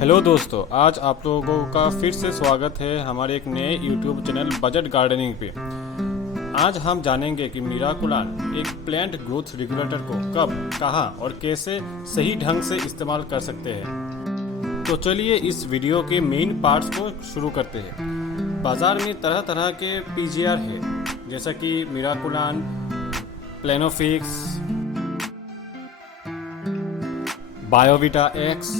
Hello दोस्तों, आज आप लोगों का फिर से स्वागत है हमारे एक नए यूट्यूब चैनल बजट गार्डनिंग पे। आज हम जानेंगे कि मिराकुलान एक प्लांट ग्रोथ रेगुलेटर को कब, कहाँ और कैसे सही ढंग से इस्तेमाल कर सकते हैं। तो चलिए इस वीडियो के मेन पार्ट्स को शुरू करते हैं। बाज़ार में तरह तरह के पीजीआर है, जैसा कि Miraculan, Planofix, Biovita X,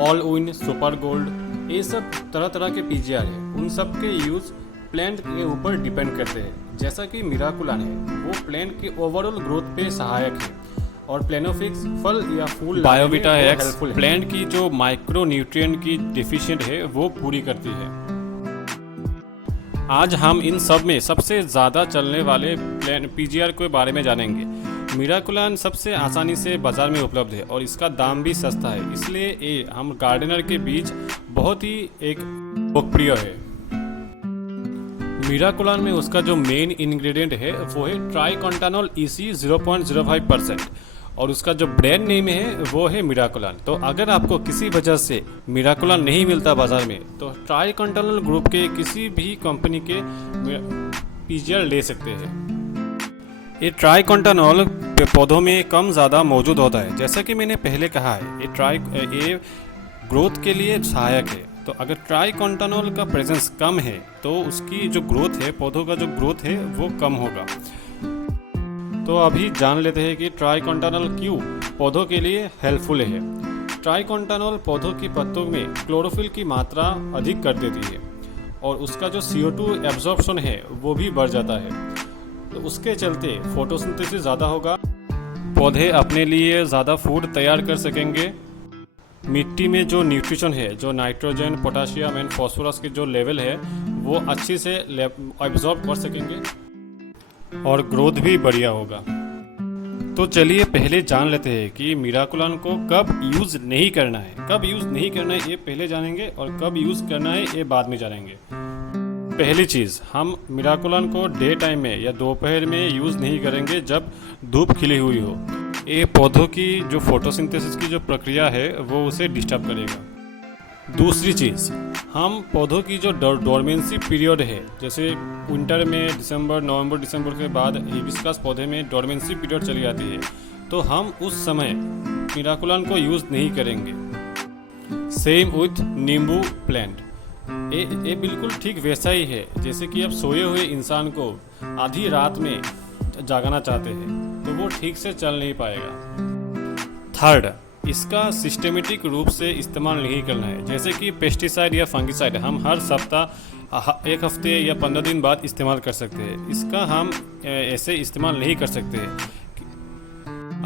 all win, super gold, ये सब तरह तरह के पीजीआर है। उन सब के यूज़ प्लांट के ऊपर डिपेंड करते हैं। जैसा कि मिराकुलान है, वो प्लांट के ओवरऑल ग्रोथ पे सहायक है, और प्लेनोफिक्स फल या फूल, बायोविटा एक्स प्लांट की जो माइक्रो न्यूट्रिएंट की डिफिशिएंट है वो पूरी करती है। आज हम इन सब में सबसे ज़्यादा चलने वाले पीजीआर के बारे में जानेंगे। मिराकुलान सबसे आसानी से बाज़ार में उपलब्ध है और इसका दाम भी सस्ता है, इसलिए ये हम गार्डनर के बीच बहुत ही एक लोकप्रिय है। मिराकुलान में उसका जो मेन इंग्रेडिएंट है वो है ट्राइकोंटानोल EC 0.05%, और उसका जो ब्रांड नेम है वो है मिराकुलान। तो अगर आपको किसी वजह से मिराकुलान नहीं मिलता बाज़ार में, तो ट्राइकोंटानोल ग्रुप के किसी भी कंपनी के पीजीआर ले सकते हैं। ये ट्राइकोंटानोल पौधों में कम ज़्यादा मौजूद होता है। जैसा कि मैंने पहले कहा है, ये ग्रोथ के लिए सहायक है। तो अगर ट्राइकोंटानोल का प्रेजेंस कम है तो उसकी जो ग्रोथ है, पौधों का जो ग्रोथ है वो कम होगा। तो अभी जान लेते हैं कि ट्राइकोंटानोल क्यों पौधों के लिए हेल्पफुल है। ट्राइकोंटानोल पौधों की पत्तों में क्लोरोफिल की मात्रा अधिक कर देती है, और उसका जो CO2 एब्जॉर्प्शन है वो भी बढ़ जाता है। तो उसके चलते फोटोसिंथेसिस ज़्यादा होगा, पौधे अपने लिए ज़्यादा फूड तैयार कर सकेंगे, मिट्टी में जो न्यूट्रिशन है, जो नाइट्रोजन, पोटाशियम एंड फॉस्फोरस के जो लेवल है वो अच्छी से एब्जॉर्ब कर सकेंगे, और ग्रोथ भी बढ़िया होगा। तो चलिए पहले जान लेते हैं कि मिराकुलान को कब यूज़ नहीं करना है। कब यूज़ नहीं करना है ये पहले जानेंगे, और कब यूज़ करना है ये बाद में जानेंगे। पहली चीज़, हम मिराकुलान को डे टाइम में या दोपहर में यूज़ नहीं करेंगे जब धूप खिली हुई हो। ये पौधों की जो फोटोसिंथेसिस की जो प्रक्रिया है वो उसे डिस्टर्ब करेगा। दूसरी चीज़, हम पौधों की जो डोरमेंसी पीरियड है, जैसे विंटर में नवंबर दिसंबर के बाद हिबिस्कस पौधे में डोरमेंसी पीरियड चली जाती है, तो हम उस समय मिराकुलान को यूज़ नहीं करेंगे। सेम विथ नींबू प्लांट, ये बिल्कुल ठीक वैसा ही है जैसे कि आप सोए हुए इंसान को आधी रात में जागाना चाहते हैं, तो वो ठीक से चल नहीं पाएगा। थर्ड, इसका सिस्टेमेटिक रूप से इस्तेमाल नहीं करना है। जैसे कि पेस्टिसाइड या फंगिसाइड हम हर सप्ताह, एक हफ्ते या 15 दिन बाद इस्तेमाल कर सकते हैं। इसका हम ऐसे इस्तेमाल नहीं कर सकते।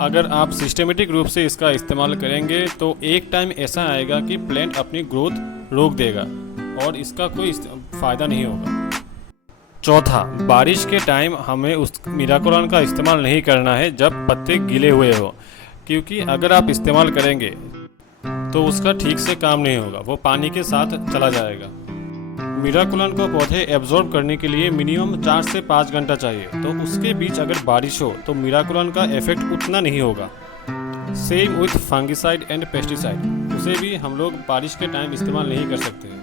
अगर आप सिस्टेमेटिक रूप से इसका इस्तेमाल करेंगे तो एक टाइम ऐसा आएगा कि प्लांट अपनी ग्रोथ रोक देगा और इसका कोई फ़ायदा नहीं होगा। चौथा, बारिश के टाइम हमें उस मिराकुलान का इस्तेमाल नहीं करना है जब पत्ते गीले हुए हो, क्योंकि अगर आप इस्तेमाल करेंगे तो उसका ठीक से काम नहीं होगा, वो पानी के साथ चला जाएगा। मिराकुलान को पौधे एब्जॉर्ब करने के लिए मिनिमम 4 से 5 घंटा चाहिए, तो उसके बीच अगर बारिश हो तो मिराकुलान का इफेक्ट उतना नहीं होगा। Same with fungicide and pesticide, उसे भी हम लोग बारिश के टाइम इस्तेमाल नहीं कर सकते हैं।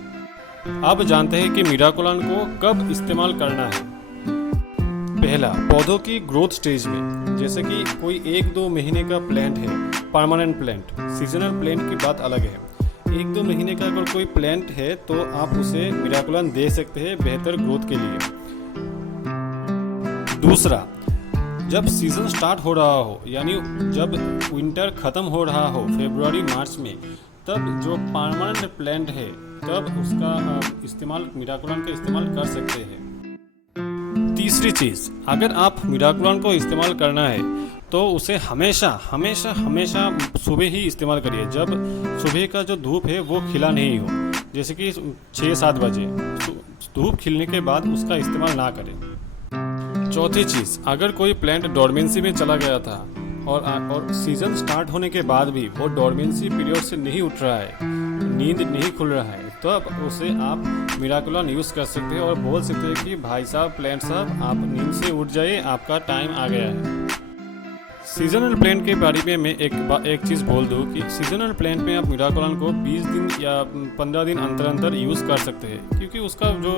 अब जानते हैं कि मिराकुलान को कब इस्तेमाल करना है। पहला, पौधों की ग्रोथ स्टेज में, जैसे कि कोई 1-2 महीने का प्लांट है, परमानेंट प्लांट। सीजनल प्लांट की बात अलग है। 1-2 महीने का अगर कोई प्लांट है तो आप उसे मिराकुलान दे सकते हैं बेहतर ग्रोथ के लिए। दूसरा, जब सीजन स्टार्ट हो रहा हो, यानी जब विंटर ख़त्म हो रहा हो फरवरी मार्च में, तब जो परमानेंट प्लांट है तब उसका इस्तेमाल, मिराकुलान का इस्तेमाल कर सकते हैं। तीसरी चीज़, अगर आप मिराकुलान को इस्तेमाल करना है तो उसे हमेशा हमेशा हमेशा सुबह ही इस्तेमाल करिए, जब सुबह का जो धूप है वो खिला नहीं हो। जैसे कि 6-7 बजे धूप खिलने के बाद उसका इस्तेमाल ना करें। चौथी चीज़, अगर कोई प्लांट डोरमेंसी में चला गया था और सीज़न स्टार्ट होने के बाद भी वो डोरमेंसी पीरियड से नहीं उठ रहा है, नींद नहीं खुल रहा है, तो अब उसे आप मिराकुलान यूज़ कर सकते हैं और बोल सकते हैं कि भाई साहब, प्लांट साहब, आप नींद से उठ जाइए, आपका टाइम आ गया है। सीजनल प्लांट के बारे में मैं एक चीज़ बोल दूँ कि सीजनल प्लांट में आप मिराकोलान को 20 दिन या 15 दिन अंतर अंतर यूज़ कर सकते हैं, क्योंकि उसका जो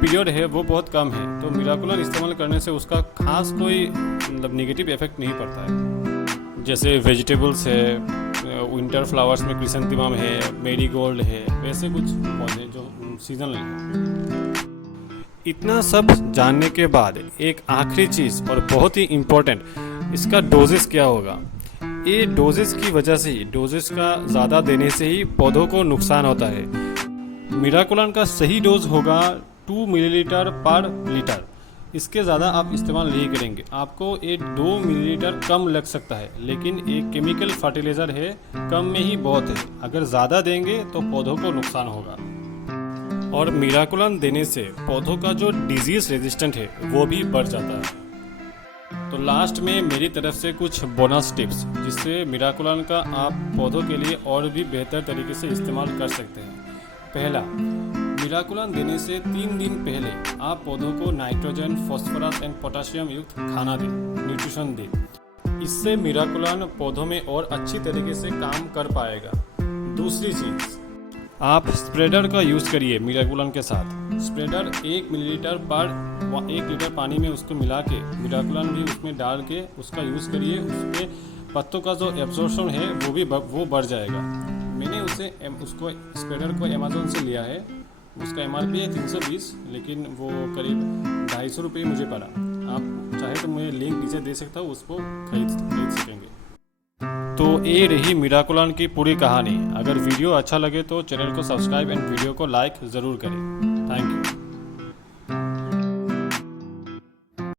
पीरियड है वो बहुत कम है। तो मिराकोलान इस्तेमाल करने से उसका खास कोई मतलब नेगेटिव इफेक्ट नहीं पड़ता है। जैसे वेजिटेबल्स है, विंटर फ्लावर्स में क्रिसेंथेमम है, मेरीगोल्ड है, वैसे कुछ पौधे जो सीजनल है। इतना सब जानने के बाद एक आखिरी चीज़ और बहुत ही इम्पोर्टेंट, इसका डोजेस क्या होगा। ये डोजेस की वजह से ही, डोजेस का ज़्यादा देने से ही पौधों को नुकसान होता है। मिराकोलान का सही डोज होगा 2 मिलीलीटर पर लीटर। इसके ज़्यादा आप इस्तेमाल नहीं करेंगे। आपको ये 2 मिलीलीटर कम लग सकता है, लेकिन एक केमिकल फर्टिलाइज़र है, कम में ही बहुत है। अगर ज़्यादा देंगे तो पौधों को नुकसान होगा। और मिराकोलान देने से पौधों का जो डिजीज़ रेजिस्टेंट है वो भी बढ़ जाता है। तो लास्ट में मेरी तरफ से कुछ बोनस टिप्स, जिससे मिराकोलान का आप पौधों के लिए और भी बेहतर तरीके से इस्तेमाल कर सकते हैं। पहला, मिराकोलान देने से 3 दिन पहले आप पौधों को नाइट्रोजन, फॉस्फोरस एंड पोटाशियम युक्त खाना दें, न्यूट्रिशन दें। इससे मिराकोलान पौधों में और अच्छी तरीके से काम कर पाएगा। दूसरी चीज़, आप स्प्रेडर का यूज़ करिए मिराकोलान के साथ। स्प्रेडर 1 मिलीलीटर पर 1 लीटर पानी में उसको मिला के मिराकोलान भी उसमें डाल के उसका यूज़ करिए। उसके पत्तों का जो एब्जॉर्प्शन है वो बढ़ जाएगा। मैंने उसको स्प्रेडर को अमेज़न से लिया है। उसका MRP है 320, लेकिन वो करीब 250 रुपये मुझे पड़ा। आप चाहे तो मैं लिंक नीचे दे सकता हूँ, उसको खरीद सकेंगे। तो ये रही मिराकोलान की पूरी कहानी। अगर वीडियो अच्छा लगे तो चैनल को सब्सक्राइब एंड वीडियो को लाइक ज़रूर करें। Thank you.